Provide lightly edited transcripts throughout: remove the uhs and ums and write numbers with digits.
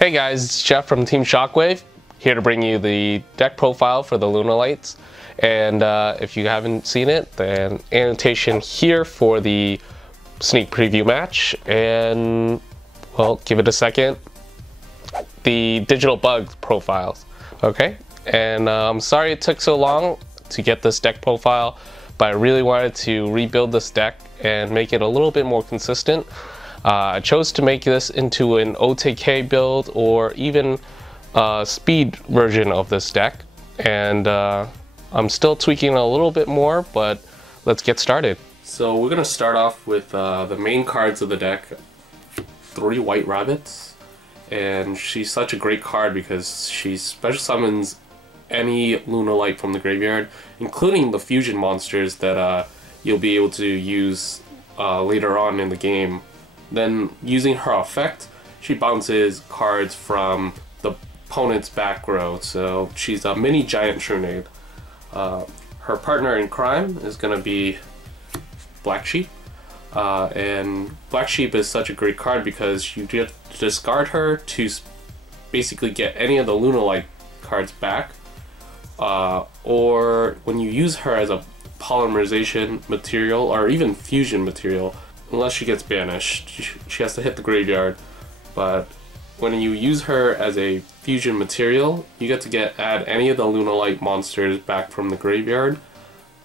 Hey guys, it's Jeff from Team Shockwave, here to bring you the deck profile for the Lunalights. And if you haven't seen it, then annotation here for the sneak preview match. And, well, give it a second. The digital bug profiles, okay? And I'm sorry it took so long to get this deck profile, but I really wanted to rebuild this deck and make it a little bit more consistent. I chose to make this into an OTK build or even a speed version of this deck, and I'm still tweaking a little bit more, but let's get started. So we're going to start off with the main cards of the deck, 3 White Rabbits, and she's such a great card because she special summons any Lunalight from the graveyard, including the fusion monsters that you'll be able to use later on in the game. Then, using her effect, she bounces cards from the opponent's back row, so she's a mini giant Trunade. Her partner in crime is going to be Black Sheep, and Black Sheep is such a great card because you get to discard her to basically get any of the Lunalight cards back, or when you use her as a polymerization material or even fusion material, unless she gets banished, she has to hit the graveyard. But when you use her as a fusion material, you get to add any of the Lunalight monsters back from the graveyard,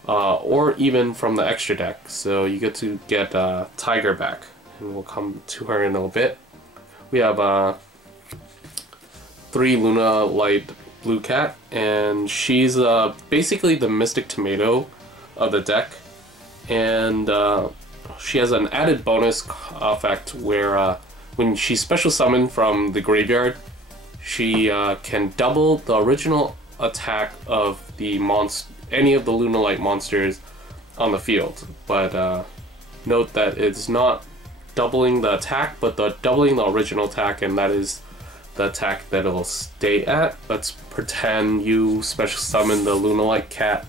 or even from the extra deck. So you get to get Tiger back, and we'll come to her in a little bit. We have 3 Lunalight Blue Cat, and she's basically the Mystic Tomato of the deck, and she has an added bonus effect where when she's special summoned from the graveyard, she can double the original attack of the any of the Lunalight monsters on the field. But note that it's not doubling the attack, but doubling the original attack, and that is the attack that it'll stay at. Let's pretend you special summon the Lunalight Cat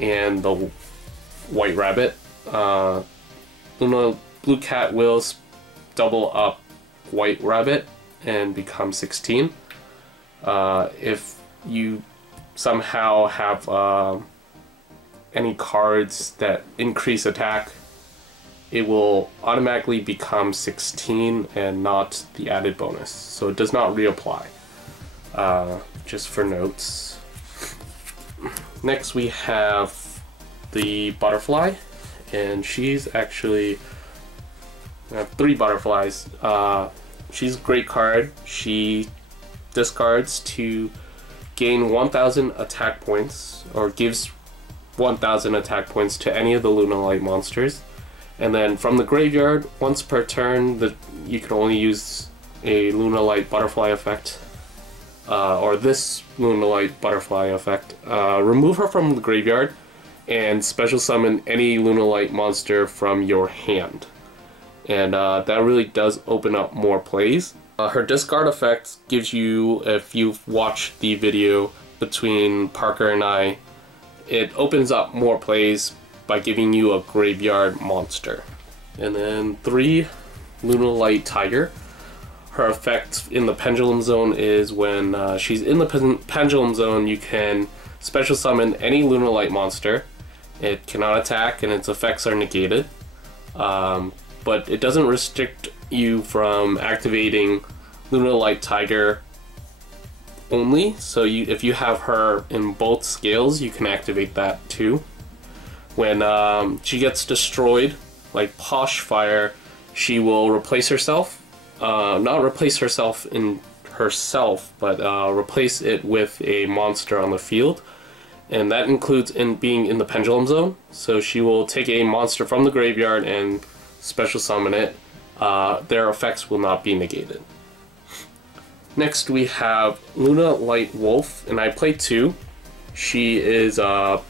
and the White Rabbit. Blue Cat will double up White Rabbit and become 16. If you somehow have any cards that increase attack, it will automatically become 16 and not the added bonus. So it does not reapply. Just for notes. Next we have the Butterfly, and she's actually, I have 3 butterflies. She's a great card. She discards to gain 1,000 attack points, or gives 1,000 attack points to any of the Lunalight monsters. And then from the graveyard, once per turn, you can only use a Lunalight Butterfly effect, or this Lunalight Butterfly effect. Remove her from the graveyard and special summon any Lunalight monster from your hand. And that really does open up more plays. Her discard effect gives you, if you've watched the video between Parker and I, it opens up more plays by giving you a graveyard monster. And then 3 Lunalight Tiger. Her effect in the Pendulum Zone is when she's in the Pendulum Zone, you can special summon any Lunalight monster. It cannot attack and its effects are negated, but it doesn't restrict you from activating Lunalight Tiger only. So if you have her in both scales, you can activate that too. When she gets destroyed, like Posh Fire, she will replace herself. Not replace herself in herself, but replace it with a monster on the field. And that includes being in the Pendulum Zone. So she will take a monster from the graveyard and special summon it. Their effects will not be negated. Next we have Lunalight Wolf, and I play 2. She is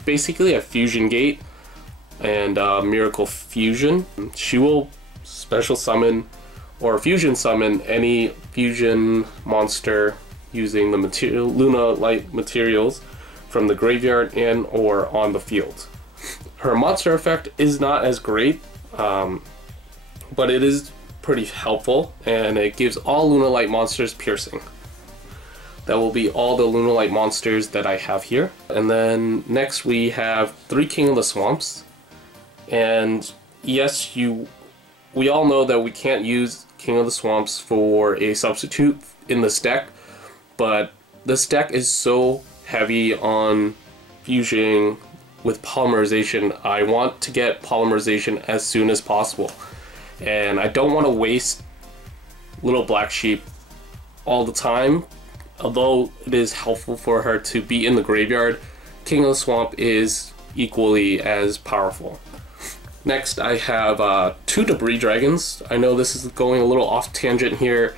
basically a fusion gate and Miracle Fusion. She will special summon or fusion summon any fusion monster using the Lunalight materials from the graveyard and or on the field. Her monster effect is not as great, but it is pretty helpful, and it gives all Lunalight monsters piercing. That will be all the Lunalight monsters that I have here. And then next we have 3 King of the Swamps. And yes, we all know that we can't use King of the Swamps for a substitute in this deck, but this deck is so heavy on fusion with polymerization. I want to get polymerization as soon as possible, and I don't want to waste little black sheep all the time. Although it is helpful for her to be in the graveyard, King of the Swamp is equally as powerful. Next I have 2 Debris Dragons. I know this is going a little off tangent here,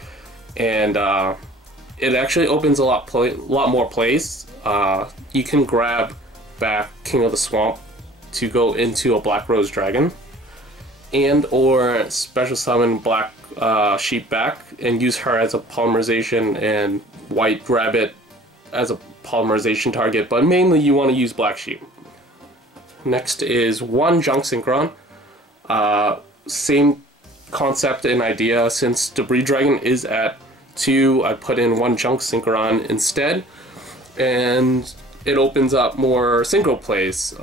and it actually opens a lot more plays. You can grab back King of the Swamp to go into a Black Rose Dragon, and or special summon Black Sheep back and use her as a polymerization, and White Rabbit as a polymerization target, but mainly you want to use Black Sheep. Next is 1 Junk Synchron. Same concept and idea. Since Debris Dragon is at 2, I put in 1 Junk Synchron instead, and it opens up more synchro plays.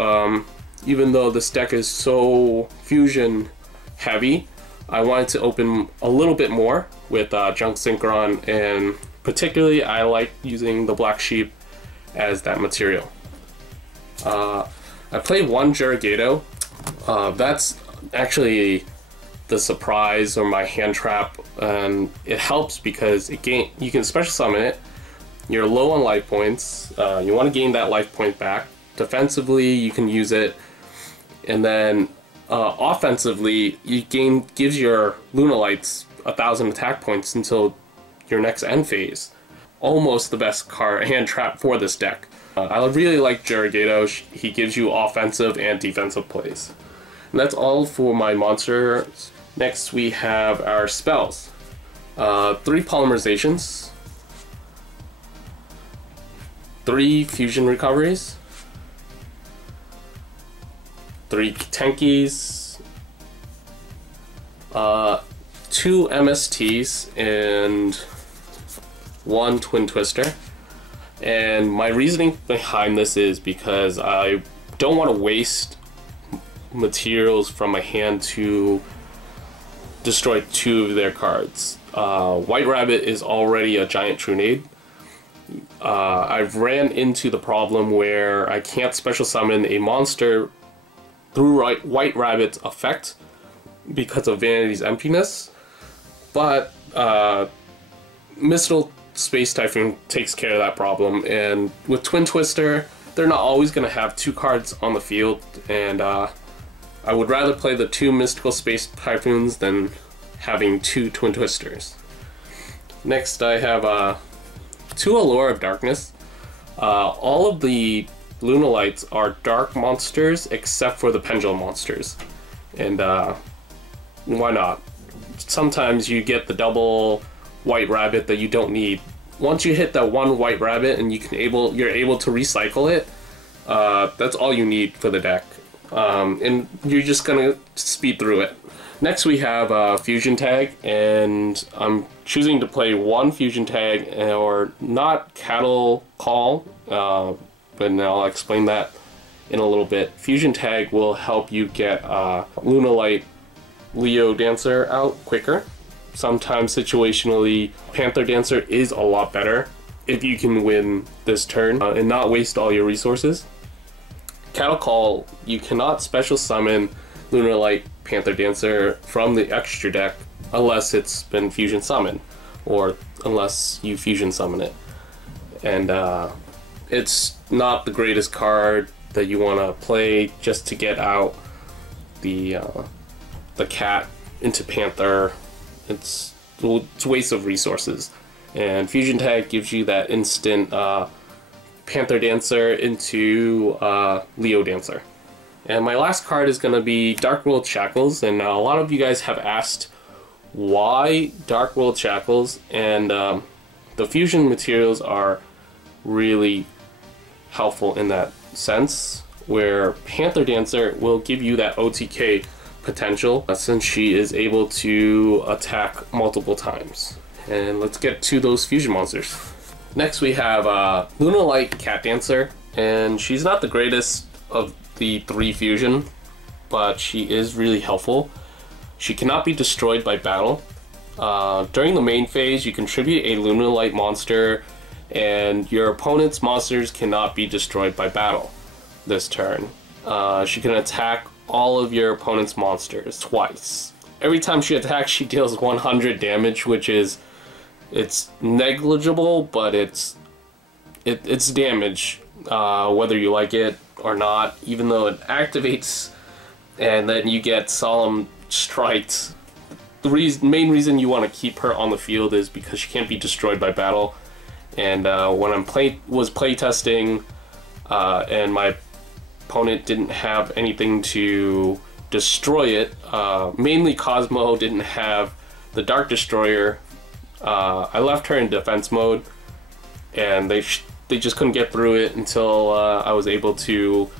Even though this deck is so fusion heavy, I wanted to open a little bit more with Junk Synchron, and particularly I like using the Black Sheep as that material. I played 1 Jurigato. That's actually the surprise or my hand trap, and it helps because you can special summon it. You're low on life points. You want to gain that life point back. Defensively, you can use it, and then offensively, gives your Lunalights 1,000 attack points until your next end phase. Almost the best hand trap for this deck. I really like Jurigato. He gives you offensive and defensive plays. And that's all for my monsters. Next we have our spells. 3 polymerizations, 3 fusion recoveries, 3 Tenkis, 2 MSTs, and 1 Twin Twister. And my reasoning behind this is because I don't want to waste materials from my hand to destroy 2 of their cards. White Rabbit is already a giant Trunade. I've ran into the problem where I can't special summon a monster through White Rabbit's effect because of Vanity's Emptiness, but Mystical Space Typhoon takes care of that problem. And with Twin Twister, they're not always going to have 2 cards on the field, and I would rather play the 2 Mystical Space Typhoons than having 2 Twin Twisters. Next I have 2 Allure of Darkness. All of the Lunalights are dark monsters except for the Pendulum monsters, and why not? Sometimes you get the double White Rabbit that you don't need. Once you hit that 1 White Rabbit and you're able to recycle it, that's all you need for the deck, and you're just gonna speed through it. Next we have Fusion Tag, and I'm choosing to play 1 Fusion Tag, or not Cattle Call, but I'll explain that in a little bit. Fusion Tag will help you get Lunalight Leo Dancer out quicker. Sometimes situationally, Panther Dancer is a lot better if you can win this turn and not waste all your resources. Cattle Call, you cannot special summon Lunalight Panther Dancer from the extra deck unless it's been fusion summoned, or unless you fusion summon it. And it's not the greatest card that you want to play just to get out the cat into Panther. It's a waste of resources, and Fusion Tag gives you that instant Panther Dancer into Leo Dancer. And my last card is going to be Dark World Shackles, and a lot of you guys have asked why Dark World Shackles, and the fusion materials are really helpful in that sense, where Panther Dancer will give you that OTK potential since she is able to attack multiple times. And let's get to those fusion monsters. Next we have Lunalight Cat Dancer, and she's not the greatest of the 3 fusion, but she is really helpful. She cannot be destroyed by battle. During the main phase, you contribute a Lunalight monster, and your opponent's monsters cannot be destroyed by battle this turn. She can attack all of your opponent's monsters twice. Every time she attacks, she deals 100 damage, which is, it's negligible, but it's damage, whether you like it or not, even though it activates and then you get Solemn Strikes. The main reason you want to keep her on the field is because she can't be destroyed by battle. And when I was playtesting and my opponent didn't have anything to destroy it, mainly Cosmo didn't have the Dark Destroyer, I left her in defense mode, and they just couldn't get through it until I was able to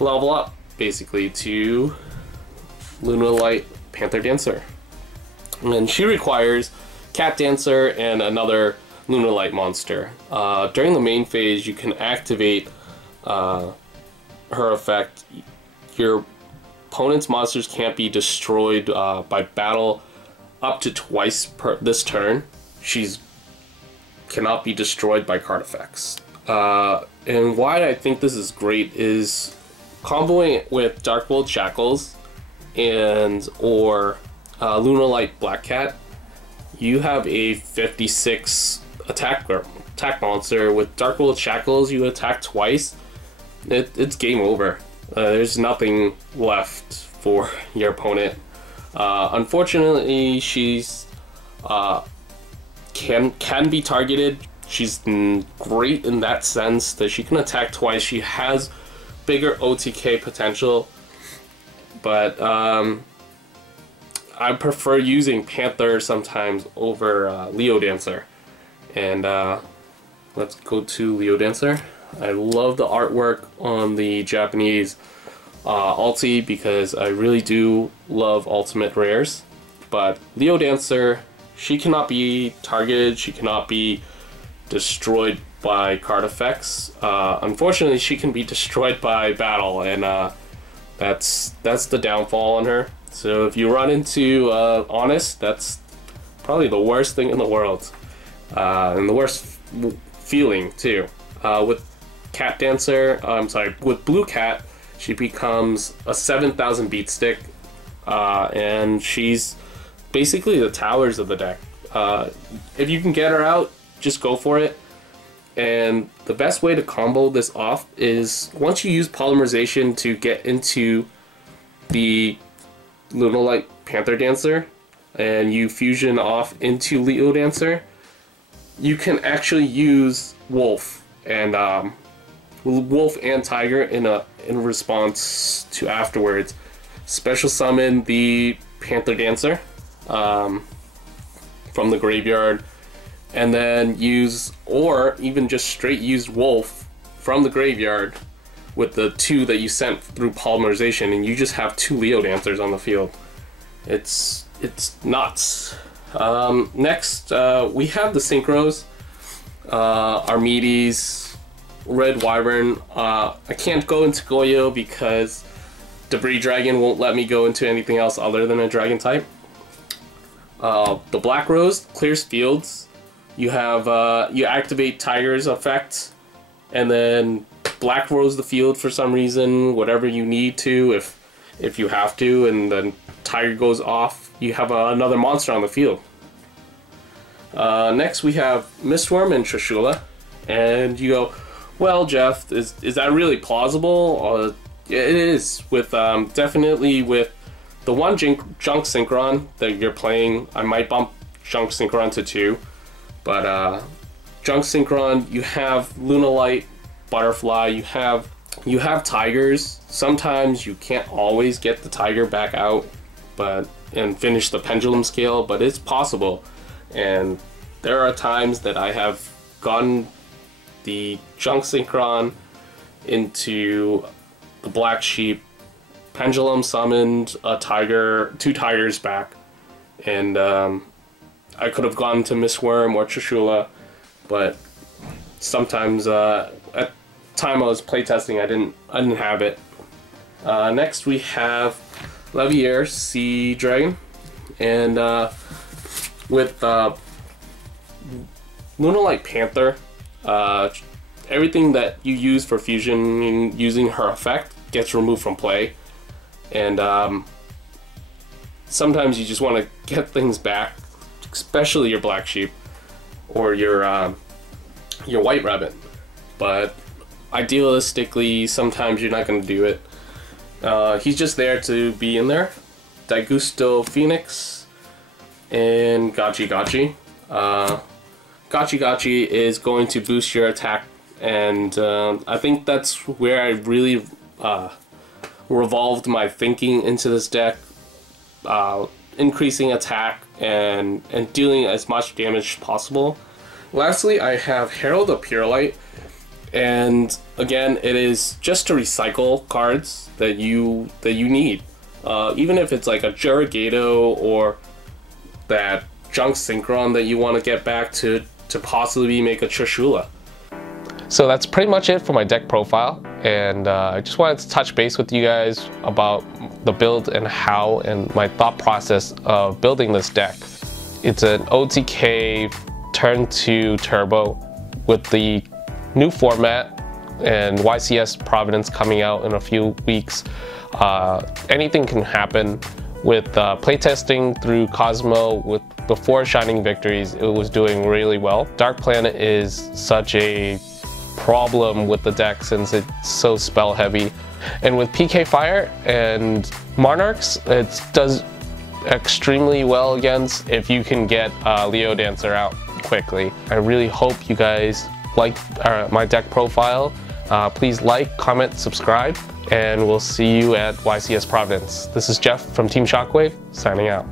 level up, basically, to Lunalight Panther Dancer. And she requires Cat Dancer and another Lunalight monster. During the main phase, you can activate her effect. Your opponent's monsters can't be destroyed by battle up to twice per this turn. She's cannot be destroyed by card effects. And why I think this is great is comboing it with Darkwold Shackles and or Lunalight Black Cat. You have a 56 attack monster. With Darkwold Shackles, you attack twice. It's game over. There's nothing left for your opponent. Unfortunately, she's can be targeted. She's great in that sense that she can attack twice. She has bigger OTK potential, but I prefer using Panther sometimes over Leo Dancer. And let's go to Leo Dancer. I love the artwork on the Japanese ulti because I really do love ultimate rares. But Leo Dancer, she cannot be targeted, she cannot be destroyed by card effects. Unfortunately, she can be destroyed by battle, and that's the downfall on her. So if you run into Honest, that's probably the worst thing in the world, and the worst feeling too. With Cat Dancer, with Blue Cat, she becomes a 7,000 beat stick, and she's basically the towers of the deck. If you can get her out, just go for it. And the best way to combo this off is once you use polymerization to get into the Lunalight Panther Dancer and you fusion off into Leo Dancer, you can actually use Wolf and Tiger in response to afterwards. Special summon the Panther Dancer from the graveyard, and then use, or even just straight use Wolf from the graveyard with the 2 that you sent through polymerization, and you just have 2 Leo Dancers on the field. It's nuts. Next, we have the Synchros, Armides, Red Wyvern. I can't go into Goyo because Debris Dragon won't let me go into anything else other than a Dragon type. The Black Rose clears fields. You have you activate Tiger's effect, and then Black Rose the field for some reason, whatever you need to, if you have to, and then Tiger goes off. You have another monster on the field. Next we have Mistworm and Trishula, and you go, well, Jeff, is that really plausible? It is, with definitely with the one Junk Synchron that you're playing. I might bump Junk Synchron to 2, but Junk Synchron, you have Lunalight, Butterfly, you have Tigers. Sometimes you can't always get the Tiger back out, and finish the Pendulum Scale, but it's possible. And there are times that I have gotten the Junk Synchron into the Black Sheep Pendulum summoned a tiger, 2 tigers back, and I could have gone to Mistworm or Trishula, but sometimes at the time I was playtesting, I didn't have it. Next we have Levier Sea Dragon, and with Lunalight Panther, everything that you use for fusion using her effect gets removed from play, and sometimes you just want to get things back, especially your Black Sheep or your White Rabbit. But idealistically, sometimes you're not going to do it. He's just there to be in there. Daigusto Phoenix and Gachi Gachi. Gachi Gachi is going to boost your attack, and I think that's where I really revolved my thinking into this deck, increasing attack and dealing as much damage as possible. Lastly, I have Herald of Purelight, and again, it is just to recycle cards that you need, even if it's like a Jurigato or that Junk Synchron that you want to get back to possibly make a Trishula. So that's pretty much it for my deck profile, and I just wanted to touch base with you guys about the build and how and my thought process of building this deck. It's an OTK turn 2 turbo with the new format and YCS Providence coming out in a few weeks. Anything can happen. With playtesting through Cosmo before Shining Victories, it was doing really well. Dark Planet is such a problem with the deck since it's so spell heavy. And with PK Fire and Monarchs, it does extremely well against if you can get Leo Dancer out quickly. I really hope you guys like my deck profile. Please like, comment, subscribe, and we'll see you at YCS Providence. This is Jeff from Team Shockwave, signing out.